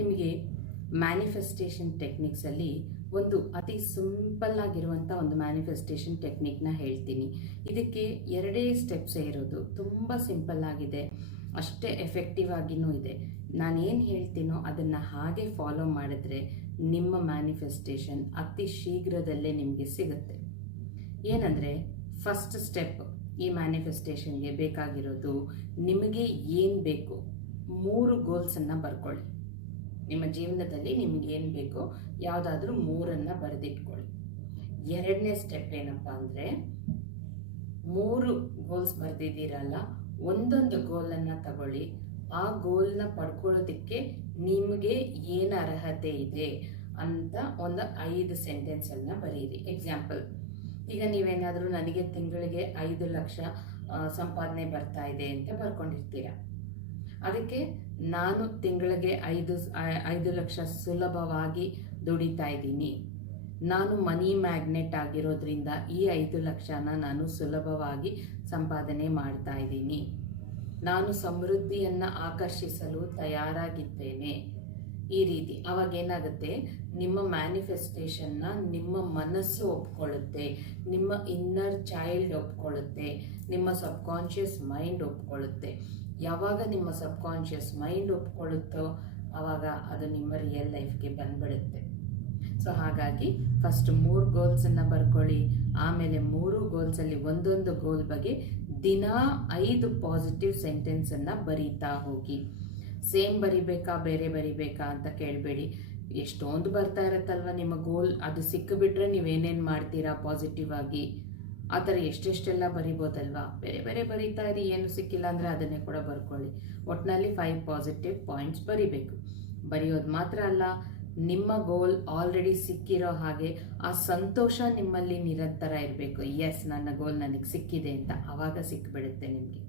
ನಿಮಗೆ ಮ್ಯಾನಿಫೆಸ್ಟೇಷನ್ ಟೆಕ್ನಿಕ್ಸಲ್ಲಿ ಒಂದು ಅತಿ ಸಿಂಪಲ್ ಆಗಿರುವಂಥ ಒಂದು ಮ್ಯಾನಿಫೆಸ್ಟೇಷನ್ ಟೆಕ್ನಿಕ್ನ ಹೇಳ್ತೀನಿ. ಇದಕ್ಕೆ 2 ಸ್ಟೆಪ್ಸೇ ಇರೋದು, ತುಂಬ ಸಿಂಪಲ್ ಆಗಿದೆ, ಅಷ್ಟೇ ಎಫೆಕ್ಟಿವ್ ಆಗಿಯೂ ಇದೆ. ನಾನೇನು ಹೇಳ್ತೀನೋ ಅದನ್ನು ಹಾಗೆ ಫಾಲೋ ಮಾಡಿದ್ರೆ ನಿಮ್ಮ ಮ್ಯಾನಿಫೆಸ್ಟೇಷನ್ ಅತಿ ಶೀಘ್ರದಲ್ಲೇ ನಿಮಗೆ ಸಿಗುತ್ತೆ. ಏನಂದರೆ ಫಸ್ಟ್ ಸ್ಟೆಪ್, ಈ ಮ್ಯಾನಿಫೆಸ್ಟೇಷನ್ಗೆ ಬೇಕಾಗಿರೋದು ನಿಮಗೆ ಏನು ಬೇಕು 3 ಗೋಲ್ಸನ್ನು ಬರ್ಕೊಳ್ಳಿ. ನಿಮ್ಮ ಜೀವನದಲ್ಲಿ ನಿಮಗೇನು ಬೇಕೋ ಯಾವುದಾದ್ರೂ 3 ಬರೆದಿಟ್ಕೊಳ್ಳಿ. 2ನೇ ಸ್ಟೆಪ್ ಏನಪ್ಪ ಅಂದರೆ 3 ಗೋಲ್ಸ್ ಬರೆದಿದ್ದೀರಲ್ಲ, ಒಂದೊಂದು ಗೋಲನ್ನು ತಗೊಳ್ಳಿ. ಆ ಗೋಲ್ನ ಪಡ್ಕೊಳ್ಳೋದಕ್ಕೆ ನಿಮಗೆ ಏನು ಅರ್ಹತೆ ಇದೆ ಅಂತ ಒಂದು 5 ಸೆಂಟೆನ್ಸನ್ನು ಬರೀರಿ. ಎಕ್ಸಾಂಪಲ್, ಈಗ ನೀವೇನಾದರೂ ನನಗೆ ತಿಂಗಳಿಗೆ 5 ಲಕ್ಷ ಸಂಪಾದನೆ ಬರ್ತಾ ಇದೆ ಅಂತ ಬರ್ಕೊಂಡಿರ್ತೀರ. ಅದಕ್ಕೆ ನಾನು ತಿಂಗಳಿಗೆ 5 ಲಕ್ಷ ಸುಲಭವಾಗಿ ದುಡಿತಾ ಇದ್ದೀನಿ, ನಾನು ಮನಿ ಮ್ಯಾಗ್ನೆಟ್ ಆಗಿರೋದ್ರಿಂದ ಈ 5 ಲಕ್ಷನ ನಾನು ಸುಲಭವಾಗಿ ಸಂಪಾದನೆ ಮಾಡ್ತಾ ಇದ್ದೀನಿ, ನಾನು ಸಮೃದ್ಧಿಯನ್ನು ಆಕರ್ಷಿಸಲು ತಯಾರಾಗಿದ್ದೇನೆ. ಈ ರೀತಿ ಅವಾಗೇನಾಗುತ್ತೆ, ನಿಮ್ಮ ಮ್ಯಾನಿಫೆಸ್ಟೇಷನ್ನ ನಿಮ್ಮ ಮನಸ್ಸು ಒಪ್ಕೊಳ್ಳುತ್ತೆ, ನಿಮ್ಮ ಇನ್ನರ್ ಚೈಲ್ಡ್ ಒಪ್ಕೊಳ್ಳುತ್ತೆ, ನಿಮ್ಮ ಸಬ್ಕಾನ್ಷಿಯಸ್ ಮೈಂಡ್ ಒಪ್ಕೊಳ್ಳುತ್ತೆ. ಯಾವಾಗ ನಿಮ್ಮ ಸಬ್ಕಾನ್ಷಿಯಸ್ ಮೈಂಡ್ ಒಪ್ಕೊಳ್ಳುತ್ತೋ ಆವಾಗ ಅದು ನಿಮ್ಮ ರಿಯಲ್ ಲೈಫ್ಗೆ ಬಂದ್ಬಿಡುತ್ತೆ. ಸೊ ಹಾಗಾಗಿ ಫಸ್ಟ್ 3 ಗೋಲ್ಸನ್ನು ಬರ್ಕೊಳ್ಳಿ. ಆಮೇಲೆ 3 ಗೋಲ್ಸಲ್ಲಿ ಒಂದೊಂದು ಗೋಲ್ ಬಗ್ಗೆ ದಿನ 5 ಪಾಸಿಟಿವ್ ಸೆಂಟೆನ್ಸನ್ನು ಬರೀತಾ ಹೋಗಿ. ಸೇಮ್ ಬರಿಬೇಕಾ ಬೇರೆ ಬರಿಬೇಕಾ ಅಂತ ಕೇಳಬೇಡಿ. ಎಷ್ಟೊಂದು ಬರ್ತಾ ಇರುತ್ತಲ್ವ ನಿಮ್ಮ ಗೋಲ್, ಅದು ಸಿಕ್ಕಿಬಿಟ್ರೆ ನೀವೇನೇನು ಮಾಡ್ತೀರಾ ಪಾಸಿಟಿವ್ ಆಗಿ, ಆ ಥರ ಎಷ್ಟೆಷ್ಟೆಲ್ಲ ಬರಿಬೋದಲ್ವಾ. ಬೇರೆ ಬೇರೆ ಬರೀತಾ ಇರಿ, ಏನು ಸಿಕ್ಕಿಲ್ಲ ಅಂದರೆ ಅದನ್ನೇ ಕೂಡ ಬರ್ಕೊಳ್ಳಿ. ಒಟ್ಟಿನಲ್ಲಿ 5 ಪಾಸಿಟಿವ್ ಪಾಯಿಂಟ್ಸ್ ಬರಿಬೇಕು. ಬರೆಯೋದು ಮಾತ್ರ ಅಲ್ಲ, ನಿಮ್ಮ ಗೋಲ್ ಆಲ್ರೆಡಿ ಸಿಕ್ಕಿರೋ ಹಾಗೆ ಆ ಸಂತೋಷ ನಿಮ್ಮಲ್ಲಿ ನಿರಂತರ ಇರಬೇಕು. ಎಸ್, ನನ್ನ ಗೋಲ್ ನನಗೆ ಸಿಕ್ಕಿದೆ ಅಂತ, ಆವಾಗ ಸಿಕ್ಕಿಬಿಡುತ್ತೆ ನಿಮಗೆ.